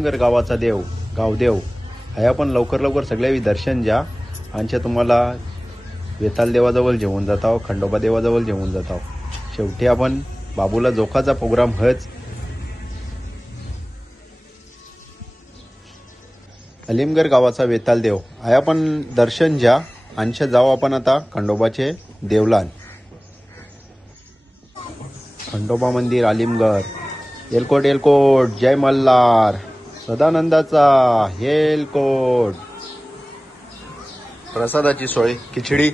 आलिमगड गावाचा देव गावदेव ह्या पण लवकर लवकर सगळ्या दर्शन घ्या. आमच्या तुम्हाला वेताल देवाजवळ जेवून जाताव, खंडोबा देवाजवळ जेवून जाताव. शेवटी आपण बाबूला जोखाचा प्रोग्राम हच. आलिमगड गावाचा वेताल देव ह्या पण दर्शन घ्या. आमच्या जाऊ आपण आता खंडोबाचे देवलान. खंडोबा मंदिर आलिमगड. एलकोट एलकोट, जय मल्हार, सदानंदाचा एलकोट. प्रसादाची सोय, खिचडी.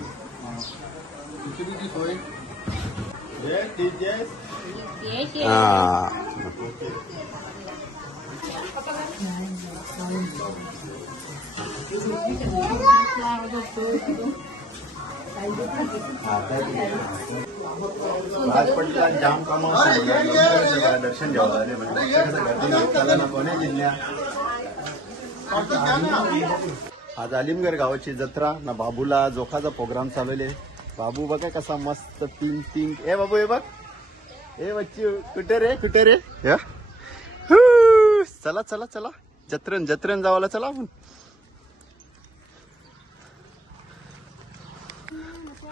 जाम काम दर्शन घ्यावं. आज आलिमगड गावाची जत्रा ना. बाबूला जोखाचा प्रोग्राम चालवले. बाबू बघा कसा मस्त तीन तीन. ए बाबू हे बघ, ए बच्ची कुठे रे कुठे रे. चला चला चला जत्रेन जावाला चला आपण.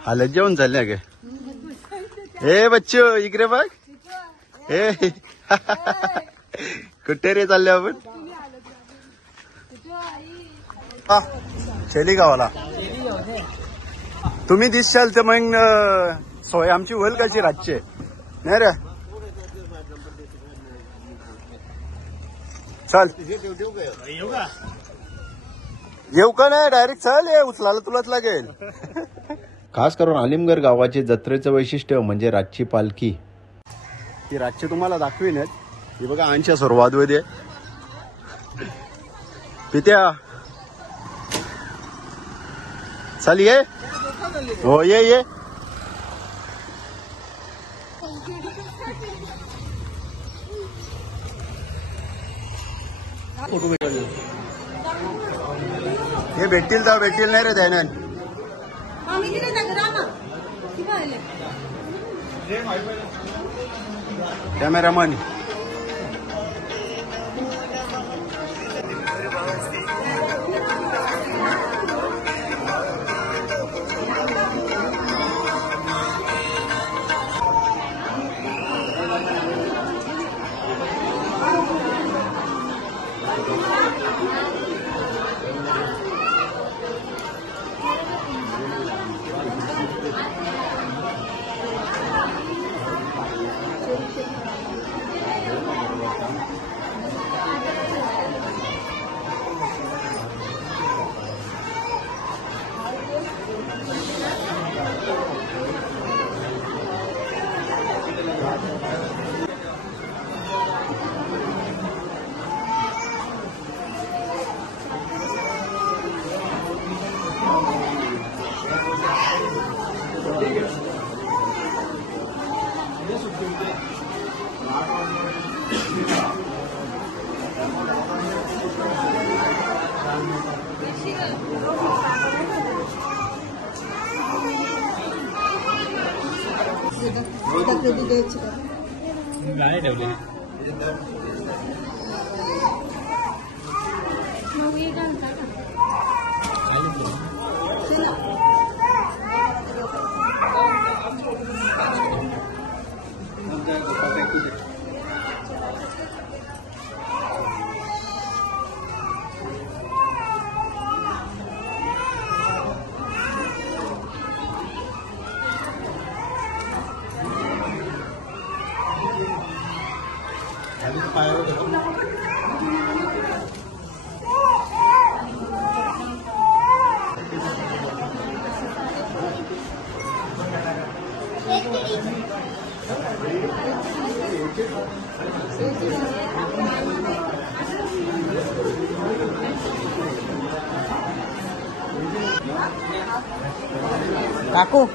हालत जेवण झाले गे. ए बच्चू इकडे बघ. ए कुठे रे चालले आपण. शेली गावाला तुम्ही दिसशाल तर मग सोय आमची होईल कशी रातचे नाही रे. चल येऊ का नाही डायरेक्ट चल. ये उचलायला तुलाच लागेल. खास करून आलिमगड गावाचे जत्रेचं वैशिष्ट्य म्हणजे रातची पालखी. ती रातची तुम्हाला दाखवीनच. ही बघा आमच्या सुरुवात होते. पित्या चल ये. हो ये ये. हे भेटतील तर भेटतील नाही रे ध्यान. कॅमेरामन गाणे ठेवले. काकू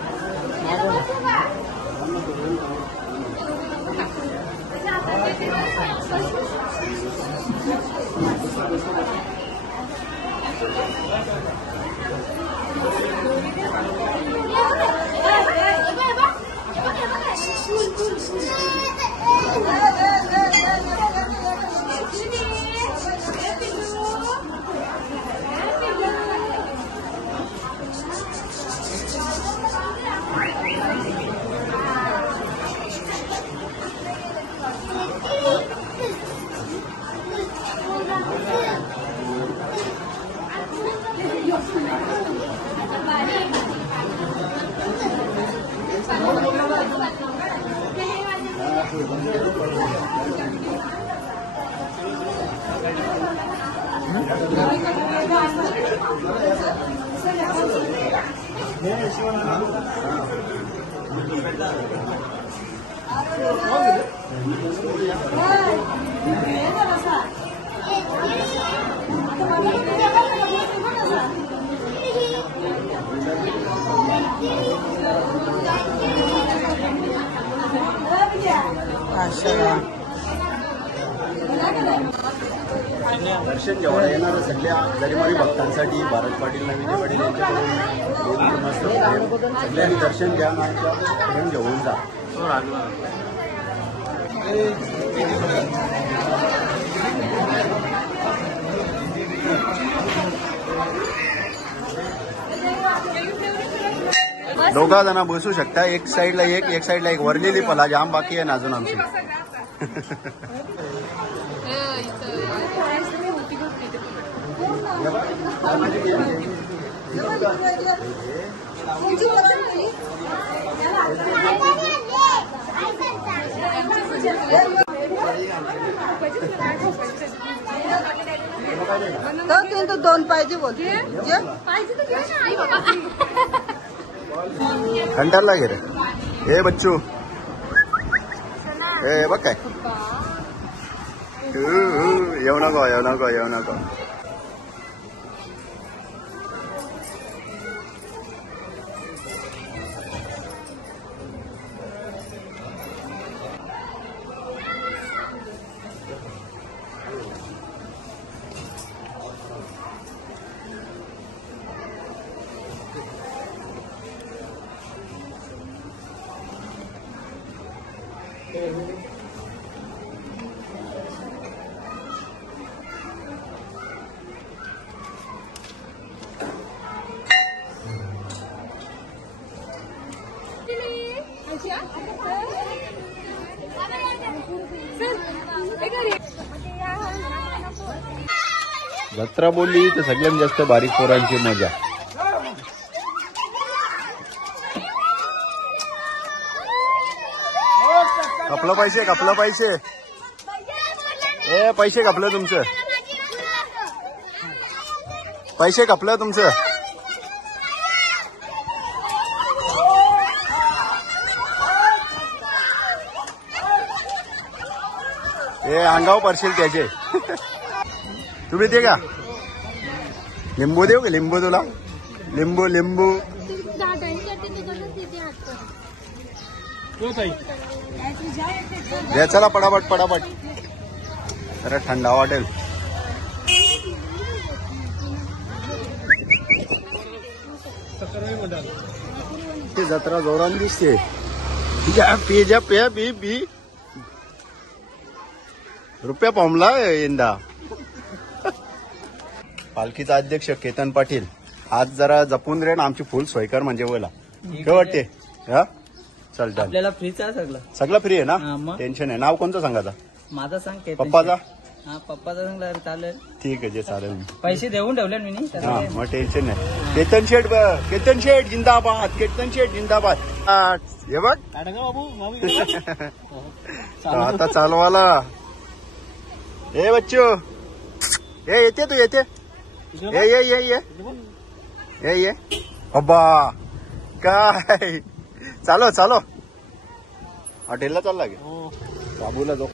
दर्शन जेवढा येणार सगळ्या गरिबाई भक्तांसाठी भारत पाटील नवीन पाटील यांच्याकडून मस्त सगळ्यांनी दर्शन घ्या ना घेऊन जा. दोघा जण बसू शकता. एक साईडला एक साईडला एक. वरलेली पला जाम बाकी आहे ना अजून आमची. तो दोन पाहिजे बोलते कंटाळला गे रे. हे बच्चू हे बघ काय येऊ नको. जत्रा बोलली तर सगळ्यात जास्त बारीक पोरांची मजा. कपलं पैसे ए पैसे कपलं तुमचं. पैसे कपलं तुमचं. हे अंगावर पडशील त्याचे. तुम्ही ते का लिंबू देऊ का? लिंबू तुला लिंबू द्या. चला पटापट जरा थंडा वाटेल. ती जत्रा जोरान दिसते. पी रुपया पावला यंदा. पालखीचा अध्यक्ष केतन पाटील आज जरा जपून रे ना आमची फुल सोयकर म्हणजे बोला काय वाटते. हा चल आपल्याला फ्रीचा सगळं फ्री आहे ना. टेन्शन आहे. नाव कोणतं सांगायचं? माझा सांग. पप्पाचा पप्पाचा सांगला चालेल. ठीक आहे जे चालेल. पैसे देऊन ठेवले मी. हा मग टेन्शन नाही. केतन शेठ जिंदाबाद. हे बघ आता चालवाला. हे बच्चू हे येते तू येते. ये अब्बा काय चालो हॉटेलला चालला गे बाबूला जो